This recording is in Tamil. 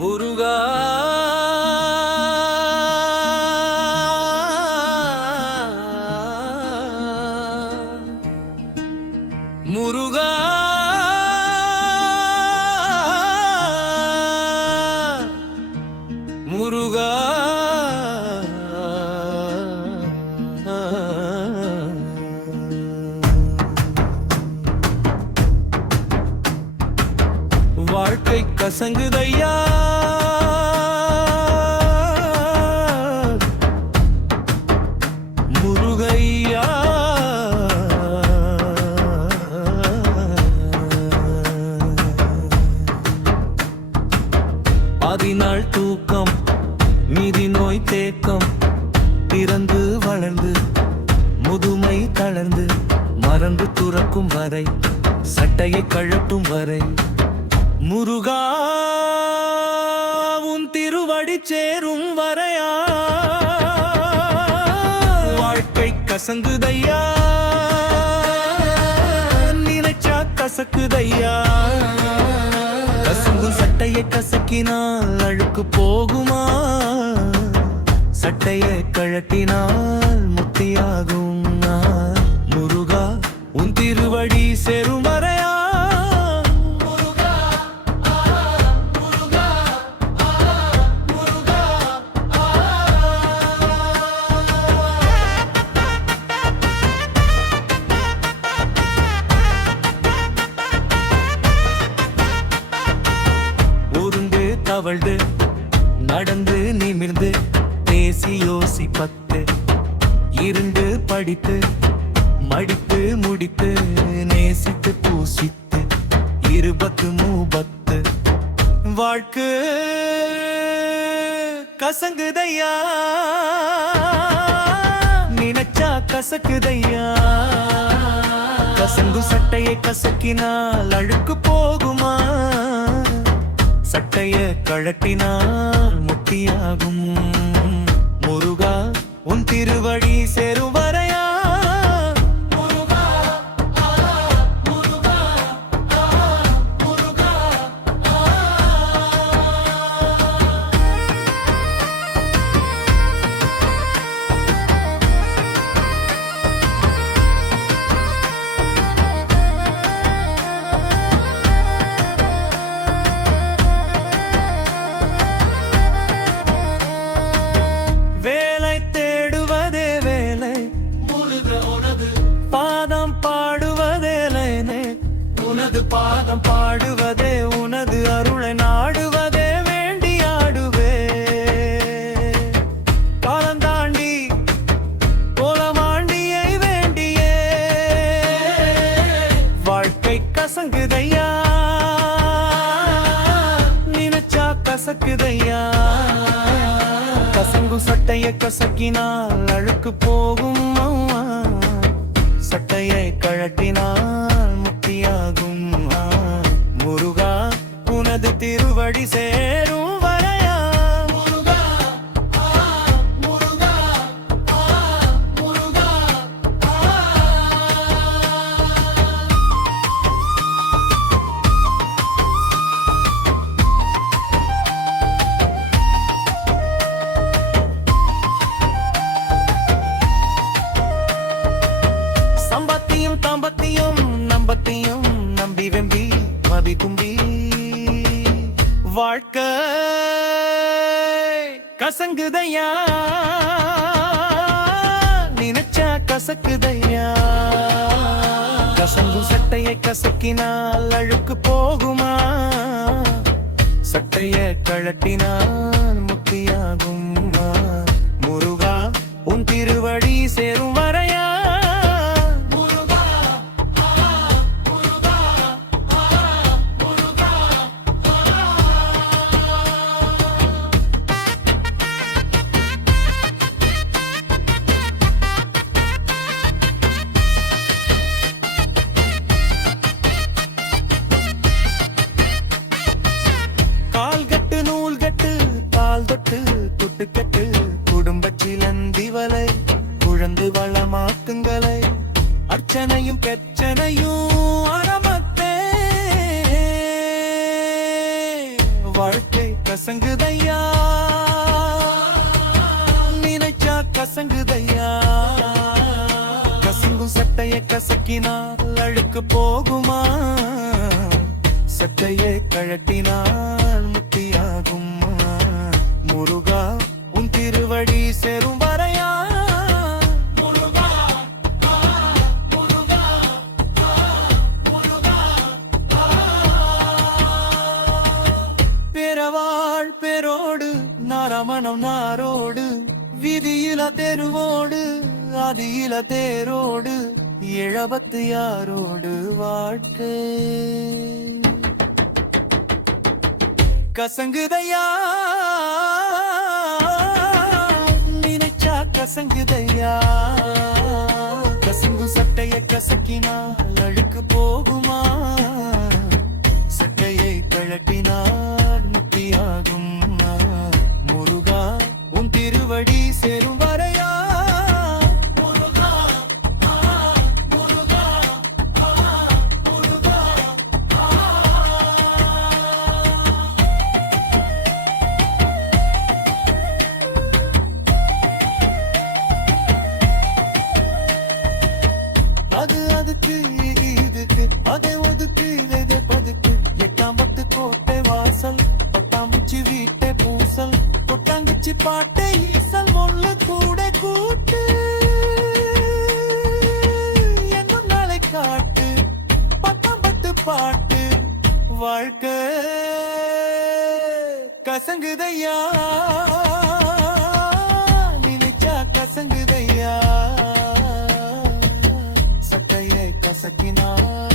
முருகா முருகா முருகா வாழ்க்கை கசங்குதையா முருகையா பாதிநாள் தூக்கம் மீதி நோய் தேக்கம் பிறந்து வளர்ந்து முதுமை தளர்ந்து மறந்து துறக்கும் வரை சட்டையை கழட்டும் வரை முருகா உன் திருவடி சேரும் வரையா வாழ்க்கை கசங்குதையா நினைச்சா கசக்குதையா கசங்கும் சட்டையை கசக்கினால் அழுக்கு போகுமா சட்டையை கழட்டினால் முத்தியாகும் முருகா உன் திருவடி சேரும் வரையா தவழ்ந்து நடந்து நிமிர்ந்து பேசி யோசிப்பத்து இருந்து படித்து மடித்து முடித்து நேசித்து பூசித்து இருபத்து மூபத்து வாழ்க்கை கசங்குதையா நினைச்சா கசக்குதையா கசங்கு சட்டையை கசக்கினால் அழுக்கு போகுமா சட்டைய கழட்டினால் முத்தியாகும் முருகா உன் திருவடி சேரும் வரையா முருகா முருகா முருகா பாதம் பாடுவதே உனது அருளை நாடுவதே வேண்டியாடுவே காலந்தாண்டி கோலமாண்டியை வேண்டியே வாழ்க்கை கசங்குதையா நினைச்சா கசக்குதையா கசங்கு சட்டையை கசக்கினால் அழுக்கு போகும் சட்டையை கழட்டினால் முக்தியாகும் முருகா உனது திருவடி சேரும் வரையா முருகா முருகா முருகா சம்பத்தியும் தம்பத்தியும் நம்பத்தியும் நம்பி வெம்பி மதி தும்பி வாழ்க்கை கசங்குதையா நினைச்சா கசக்குதையா கசங்கு சட்டையை கசக்கினால் அழுக்கு போகுமா சட்டையை கழட்டினால் முத்தியாகும் முருகா உன் திருவடி சேரும் வரையா கட்டு குடும்பச்சிலந்தி வலை குழந்தை வளமாக்குங்களை அர்ச்சனையும் பிரச்சனையும் அறமத்தே வாழ்க்கை கசங்குதையா, நினைச்சா கசங்குதையா. கசங்கும் சட்டைய கசக்கினால் அழுக்கு போகுமா, சட்டையை கழட்டினால் முத்தியாகுமா. முருகா உன் திருவடி சேரும் வரையா, பெறவாள் பெரோடு நாரமணம் நாரோடு, விதியில தெருவோடு ஆதியில தேரோடு, இழபத்து யாரோடு வாழ்க்கை. கசங்குதையா, நினைச்சா கசங்குதையா. கசங்கு சட்டைய கசக்கினால் அழுக்கு போகுமா, சட்டையை கழட்டினால் முத்தியாகும். முருகா உன் திருவடி சேரும் வரையா, அது அதுக்கு இதுக்கு அதை ஒதுக்கு இதை பதுக்கு. எட்டாம் பத்து கோட்டை வாசல், பட்டாம்பூச்சி வீட்டை பூசல், கொட்டாங்குச்சி பாட்டை ஈசல், முள்ளு கூட கூட்டு. என்னும் நாளை காட்டு பத்தாம் பத்து பாட்டு. வாழ்க்கை கசங்குதையா, நினைச்சா கசங்குதையா. சட்டையை கசக்கினார்